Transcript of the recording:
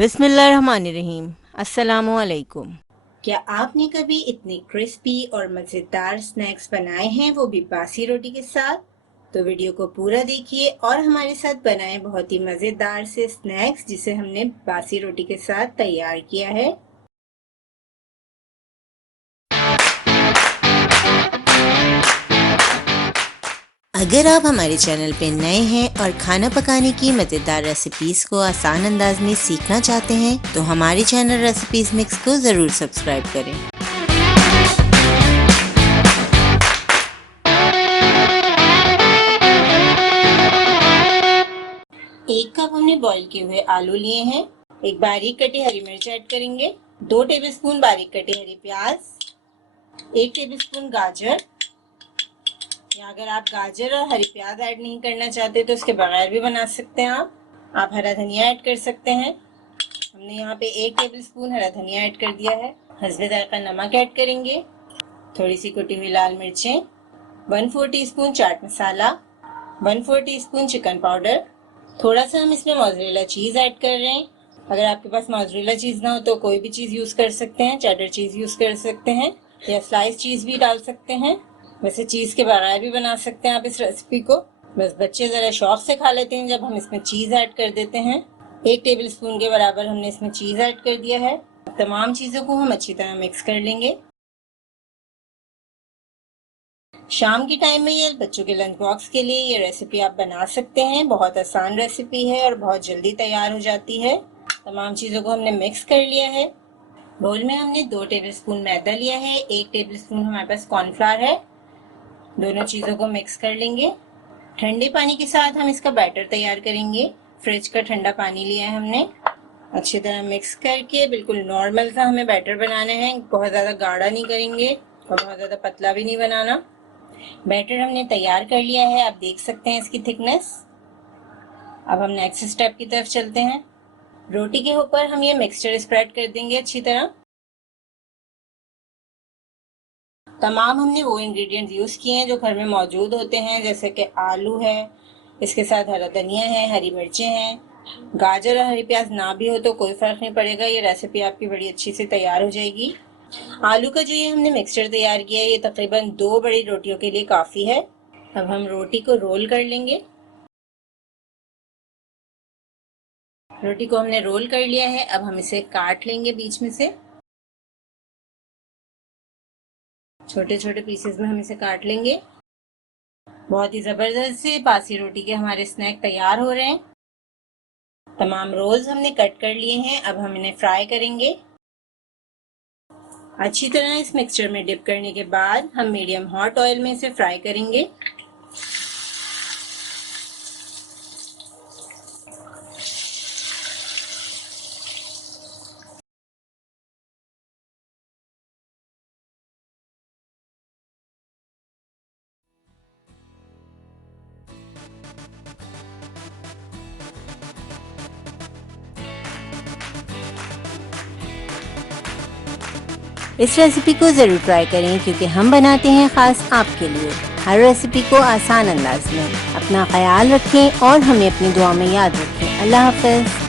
बिस्मिल्लाहिर्रहमानिर्रहीम। अस्सलामुअलैकुम। क्या आपने कभी इतने क्रिस्पी और मज़ेदार स्नैक्स बनाए हैं, वो भी बासी रोटी के साथ? तो वीडियो को पूरा देखिए और हमारे साथ बनाएं बहुत ही मज़ेदार से स्नैक्स जिसे हमने बासी रोटी के साथ तैयार किया है। अगर आप हमारे चैनल पे नए हैं और खाना पकाने की मज़ेदार रेसिपीज़ को आसान अंदाज में सीखना चाहते हैं तो हमारे चैनल रेसिपीज़ मिक्स को ज़रूर सब्सक्राइब करें। एक कप हमने बॉईल किए हुए आलू लिए हैं। एक बारीक कटी हरी मिर्च ऐड करेंगे। 2 टेबलस्पून बारीक कटी हरी प्याज, 1 टेबलस्पून गाजर, या अगर आप गाजर और हरी प्याज ऐड नहीं करना चाहते तो इसके बगैर भी बना सकते हैं। आप हरा धनिया ऐड कर सकते हैं। हमने यहाँ पे 1 टेबलस्पून हरा धनिया ऐड कर दिया है। हस्बे जायका नमक ऐड करेंगे, थोड़ी सी कुटी हुई लाल मिर्चें, 1/4 teaspoon chaat masala, 1/4 teaspoon chicken powder, थोड़ा सा हम इसमें मोज़रेला चीज़ ऐड कर रहे हैं। अगर आपके पास मोज़रेला चीज़ ना हो तो कोई भी चीज़ यूज़ कर सकते हैं, चेडर चीज़ यूज़ कर सकते हैं या स्लाइस चीज़ भी डाल सकते हैं। वैसे चीज़ के बगैर भी बना सकते हैं आप इस रेसिपी को, बस बच्चे ज़रा शौक से खा लेते हैं जब हम इसमें चीज़ ऐड कर देते हैं। 1 टेबलस्पून के बराबर हमने इसमें चीज़ ऐड कर दिया है। तमाम चीज़ों को हम अच्छी तरह मिक्स कर लेंगे। शाम के टाइम में ये बच्चों के लंच बॉक्स के लिए ये रेसिपी आप बना सकते हैं। बहुत आसान रेसिपी है और बहुत जल्दी तैयार हो जाती है। तमाम चीज़ों को हमने मिक्स कर लिया है। बोल में हमने 2 टेबलस्पून मैदा लिया है, 1 टेबलस्पून हमारे पास कॉर्नफ्लावर है। दोनों चीज़ों को मिक्स कर लेंगे। ठंडे पानी के साथ हम इसका बैटर तैयार करेंगे। फ्रिज का ठंडा पानी लिया है हमने। अच्छी तरह मिक्स करके बिल्कुल नॉर्मल सा हमें बैटर बनाना है। बहुत ज़्यादा गाढ़ा नहीं करेंगे और बहुत ज़्यादा पतला भी नहीं बनाना। बैटर हमने तैयार कर लिया है, आप देख सकते हैं इसकी थिकनेस। अब हम नेक्स्ट स्टेप की तरफ चलते हैं। रोटी के ऊपर हम ये मिक्सचर स्प्रेड कर देंगे अच्छी तरह। तमाम हमने वो इंग्रेडिएंट्स यूज़ किए हैं जो घर में मौजूद होते हैं, जैसे कि आलू है, इसके साथ हरा धनिया है, हरी मिर्चें हैं। गाजर और हरी प्याज ना भी हो तो कोई फ़र्क नहीं पड़ेगा, ये रेसिपी आपकी बड़ी अच्छी से तैयार हो जाएगी। आलू का जो ये हमने मिक्सचर तैयार किया है ये तकरीबन 2 बड़ी रोटियों के लिए काफ़ी है। अब हम रोटी को रोल कर लेंगे। रोटी को हमने रोल कर लिया है, अब हम इसे काट लेंगे बीच में से। छोटे छोटे पीसेस में हम इसे काट लेंगे। बहुत ही ज़बरदस्त से बासी रोटी के हमारे स्नैक तैयार हो रहे हैं। तमाम रोल्स हमने कट कर लिए हैं, अब हम इन्हें फ्राई करेंगे। अच्छी तरह इस मिक्सचर में डिप करने के बाद हम मीडियम हॉट ऑयल में इसे फ्राई करेंगे। इस रेसिपी को ज़रूर ट्राई करें क्योंकि हम बनाते हैं ख़ास आपके लिए, हर रेसिपी को आसान अंदाज में। अपना ख्याल रखें और हमें अपनी दुआ में याद रखें। अल्लाह हाफ़िज़।